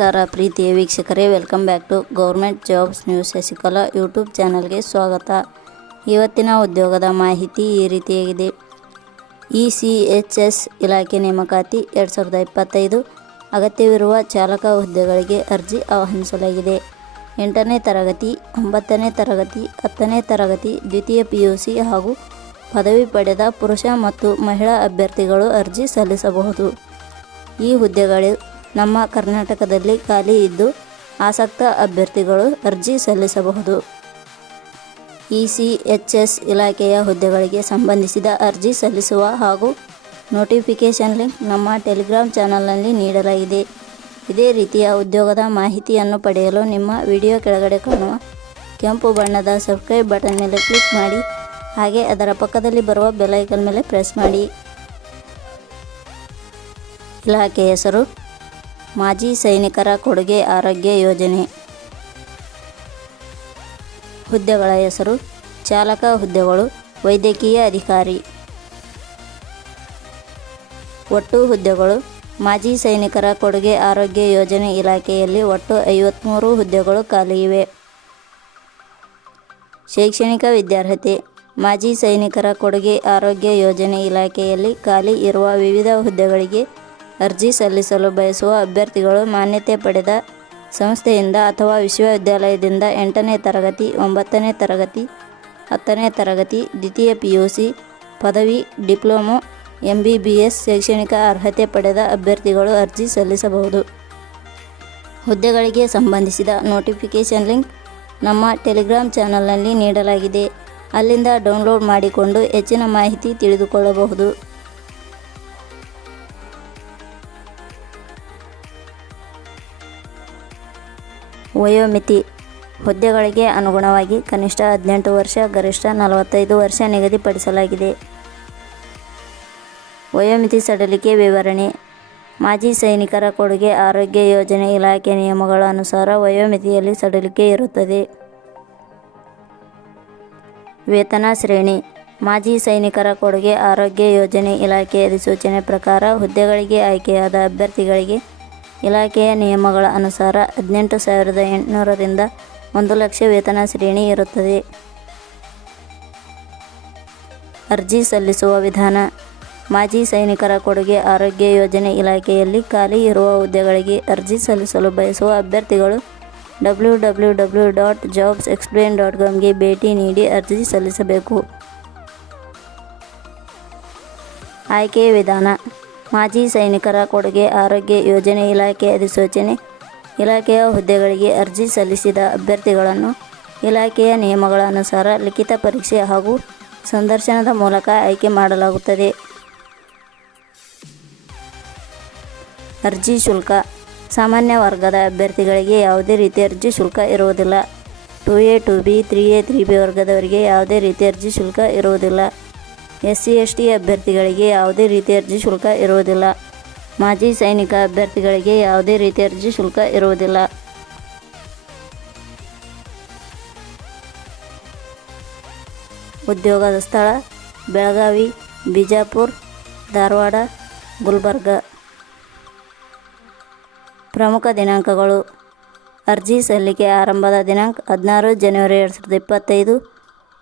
ನಮಸ್ಕಾರ ಪ್ರೀತಿಯ ವೀಕ್ಷಕರೇ welcome back to government jobs news Shashikala YouTube ಚಾನಲ್ಗೆ ಸ್ವಾಗತ. ಇವತ್ತಿನ ಉದ್ಯೋಗದ ಮಾಹಿತಿ ಈ ರೀತಿಯಾಗಿದೆ. ಇ ಸಿ ಎಚ್ ಎಸ್ ಇಲಾಖೆ ನೇಮಕಾತಿ ಎರಡು ಸಾವಿರದ ಇಪ್ಪತ್ತೈದು ಅಗತ್ಯವಿರುವ ಚಾಲಕ ಹುದ್ದೆಗಳಿಗೆ ಅರ್ಜಿ ಆಹ್ವಾನಿಸಲಾಗಿದೆ. ಎಂಟನೇ ತರಗತಿ, ಒಂಬತ್ತನೇ ತರಗತಿ, ಹತ್ತನೇ ತರಗತಿ, ದ್ವಿತೀಯ ಪಿ ಯು ಸಿ ಹಾಗೂ ಪದವಿ ಪಡೆದ ಪುರುಷ ಮತ್ತು ಮಹಿಳಾ ಅಭ್ಯರ್ಥಿಗಳು ಅರ್ಜಿ ಸಲ್ಲಿಸಬಹುದು. ಈ ಹುದ್ದೆಗಳು ನಮ್ಮ ಕರ್ನಾಟಕದಲ್ಲಿ ಖಾಲಿ ಇದ್ದು ಆಸಕ್ತ ಅಭ್ಯರ್ಥಿಗಳು ಅರ್ಜಿ ಸಲ್ಲಿಸಬಹುದು. ಇ ಸಿ ಎಚ್ ಎಸ್ ಇಲಾಖೆಯ ಹುದ್ದೆಗಳಿಗೆ ಸಂಬಂಧಿಸಿದ ಅರ್ಜಿ ಸಲ್ಲಿಸುವ ಹಾಗೂ ನೋಟಿಫಿಕೇಷನ್ ಲಿಂಕ್ ನಮ್ಮ ಟೆಲಿಗ್ರಾಮ್ ಚಾನಲ್ನಲ್ಲಿ ನೀಡಲಾಗಿದೆ. ಇದೇ ರೀತಿಯ ಉದ್ಯೋಗದ ಮಾಹಿತಿಯನ್ನು ಪಡೆಯಲು ನಿಮ್ಮ ವಿಡಿಯೋ ಕೆಳಗಡೆ ಕಾಣುವ ಕೆಂಪು ಬಣ್ಣದ ಸಬ್ಸ್ಕ್ರೈಬ್ ಬಟನ್ ಮೇಲೆ ಕ್ಲಿಕ್ ಮಾಡಿ, ಹಾಗೆ ಅದರ ಪಕ್ಕದಲ್ಲಿ ಬರುವ ಬೆಲೈಕನ್ ಮೇಲೆ ಪ್ರೆಸ್ ಮಾಡಿ. ಇಲಾಖೆ ಹೆಸರು? ಮಾಜಿ ಸೈನಿಕರ ಕೊಡುಗೆ ಆರೋಗ್ಯ ಯೋಜನೆ. ಹುದ್ದೆಗಳ ಹೆಸರು? ಚಾಲಕ ಹುದ್ದೆಗಳು, ವೈದ್ಯಕೀಯ ಅಧಿಕಾರಿ. ಒಟ್ಟು ಹುದ್ದೆಗಳು? ಮಾಜಿ ಸೈನಿಕರ ಕೊಡುಗೆ ಆರೋಗ್ಯ ಯೋಜನೆ ಇಲಾಖೆಯಲ್ಲಿ ಒಟ್ಟು ಐವತ್ತ್ಮೂರು ಹುದ್ದೆಗಳು ಖಾಲಿ ಇವೆ. ಶೈಕ್ಷಣಿಕ ವಿದ್ಯಾರ್ಹತೆ? ಮಾಜಿ ಸೈನಿಕರ ಕೊಡುಗೆ ಆರೋಗ್ಯ ಯೋಜನೆ ಇಲಾಖೆಯಲ್ಲಿ ಖಾಲಿ ಇರುವ ವಿವಿಧ ಹುದ್ದೆಗಳಿಗೆ ಅರ್ಜಿ ಸಲ್ಲಿಸಲು ಬಯಸುವ ಅಭ್ಯರ್ಥಿಗಳು ಮಾನ್ಯತೆ ಪಡೆದ ಸಂಸ್ಥೆಯಿಂದ ಅಥವಾ ವಿಶ್ವವಿದ್ಯಾಲಯದಿಂದ ಎಂಟನೇ ತರಗತಿ, ಒಂಬತ್ತನೇ ತರಗತಿ, ಹತ್ತನೇ ತರಗತಿ, ದ್ವಿತೀಯ ಪಿ ಯು ಸಿ ಪದವಿ, diploma M B B S ಶೈಕ್ಷಣಿಕ ಅರ್ಹತೆ ಪಡೆದ ಅಭ್ಯರ್ಥಿಗಳು ಅರ್ಜಿ ಸಲ್ಲಿಸಬಹುದು. ಹುದ್ದೆಗಳಿಗೆ ಸಂಬಂಧಿಸಿದ ನೋಟಿಫಿಕೇಷನ್ ಲಿಂಕ್ ನಮ್ಮ ಟೆಲಿಗ್ರಾಮ್ ಚಾನಲ್ನಲ್ಲಿ ನೀಡಲಾಗಿದೆ. ಅಲ್ಲಿಂದ ಡೌನ್ಲೋಡ್ ಮಾಡಿಕೊಂಡು ಹೆಚ್ಚಿನ ಮಾಹಿತಿ ತಿಳಿದುಕೊಳ್ಳಬಹುದು. ವಯೋಮಿತಿ ಹುದ್ದೆಗಳಿಗೆ ಅನುಗುಣವಾಗಿ ಕನಿಷ್ಠ ಹದಿನೆಂಟು ವರ್ಷ, ಗರಿಷ್ಠ ನಲವತ್ತೈದು ವರ್ಷ ನಿಗದಿಪಡಿಸಲಾಗಿದೆ. ವಯೋಮಿತಿ ಸಡಲಿಕೆ ವಿವರಣೆ. ಮಾಜಿ ಸೈನಿಕರ ಕೊಡುಗೆ ಆರೋಗ್ಯ ಯೋಜನೆ ಇಲಾಖೆ ನಿಯಮಗಳ ಅನುಸಾರ ವಯೋಮಿತಿಯಲ್ಲಿ ಸಡಲಿಕೆ ಇರುತ್ತದೆ. ವೇತನ ಶ್ರೇಣಿ. ಮಾಜಿ ಸೈನಿಕರ ಕೊಡುಗೆ ಆರೋಗ್ಯ ಯೋಜನೆ ಇಲಾಖೆ ಅಧಿಸೂಚನೆ ಪ್ರಕಾರ ಹುದ್ದೆಗಳಿಗೆ ಆಯ್ಕೆಯಾದ ಅಭ್ಯರ್ಥಿಗಳಿಗೆ ಇಲಾಖೆಯ ನಿಯಮಗಳ ಅನುಸಾರ ಹದಿನೆಂಟು ಸಾವಿರದ ಎಂಟುನೂರರಿಂದ ಒಂದು ಲಕ್ಷ ವೇತನ ಶ್ರೇಣಿ ಇರುತ್ತದೆ. ಅರ್ಜಿ ಸಲ್ಲಿಸುವ ವಿಧಾನ. ಮಾಜಿ ಸೈನಿಕರ ಕೊಡುಗೆ ಆರೋಗ್ಯ ಯೋಜನೆ ಇಲಾಖೆಯಲ್ಲಿ ಖಾಲಿ ಇರುವ ಹುದ್ದೆಗಳಿಗೆ ಅರ್ಜಿ ಸಲ್ಲಿಸಲು ಬಯಸುವ ಅಭ್ಯರ್ಥಿಗಳು W W W dot jobs explain dot ಕಾಮ್ಗೆ ಭೇಟಿ ನೀಡಿ ಅರ್ಜಿ ಸಲ್ಲಿಸಬೇಕು. ಆಯ್ಕೆಯ ವಿಧಾನ. ಮಾಜಿ ಸೈನಿಕರ ಕೊಡುಗೆ ಆರೋಗ್ಯ ಯೋಜನೆ ಇಲಾಖೆ ಅಧಿಸೂಚನೆ, ಇಲಾಖೆಯ ಹುದ್ದೆಗಳಿಗೆ ಅರ್ಜಿ ಸಲ್ಲಿಸಿದ ಅಭ್ಯರ್ಥಿಗಳನ್ನು ಇಲಾಖೆಯ ನಿಯಮಗಳ ಅನುಸಾರ ಲಿಖಿತ ಪರೀಕ್ಷೆ ಹಾಗೂ ಸಂದರ್ಶನದ ಮೂಲಕ ಆಯ್ಕೆ ಮಾಡಲಾಗುತ್ತದೆ. ಅರ್ಜಿ ಶುಲ್ಕ. ಸಾಮಾನ್ಯ ವರ್ಗದ ಅಭ್ಯರ್ಥಿಗಳಿಗೆ ಯಾವುದೇ ರೀತಿಯ ಅರ್ಜಿ ಶುಲ್ಕ ಇರುವುದಿಲ್ಲ. Two A two B, three A, three B ವರ್ಗದವರಿಗೆ ಯಾವುದೇ ರೀತಿಯ ಅರ್ಜಿ ಶುಲ್ಕ ಇರುವುದಿಲ್ಲ. ಎಸ್ ಸಿ ಎಸ್ ಟಿ ಅಭ್ಯರ್ಥಿಗಳಿಗೆ ಯಾವುದೇ ರೀತಿಯ ಅರ್ಜಿ ಶುಲ್ಕ ಇರುವುದಿಲ್ಲ. ಮಾಜಿ ಸೈನಿಕ ಅಭ್ಯರ್ಥಿಗಳಿಗೆ ಯಾವುದೇ ರೀತಿಯ ಅರ್ಜಿ ಶುಲ್ಕ ಇರುವುದಿಲ್ಲ. ಉದ್ಯೋಗದ ಸ್ಥಳ, ಬೆಳಗಾವಿ, ಬಿಜಾಪುರ, ಧಾರವಾಡ, ಗುಲ್ಬರ್ಗ. ಪ್ರಮುಖ ದಿನಾಂಕಗಳು. ಅರ್ಜಿ ಸಲ್ಲಿಕೆ ಆರಂಭದ ದಿನಾಂಕ ಹದಿನಾರು ಜನವರಿ ಎರಡು ಸಾವಿರದ ಇಪ್ಪತ್ತೈದು.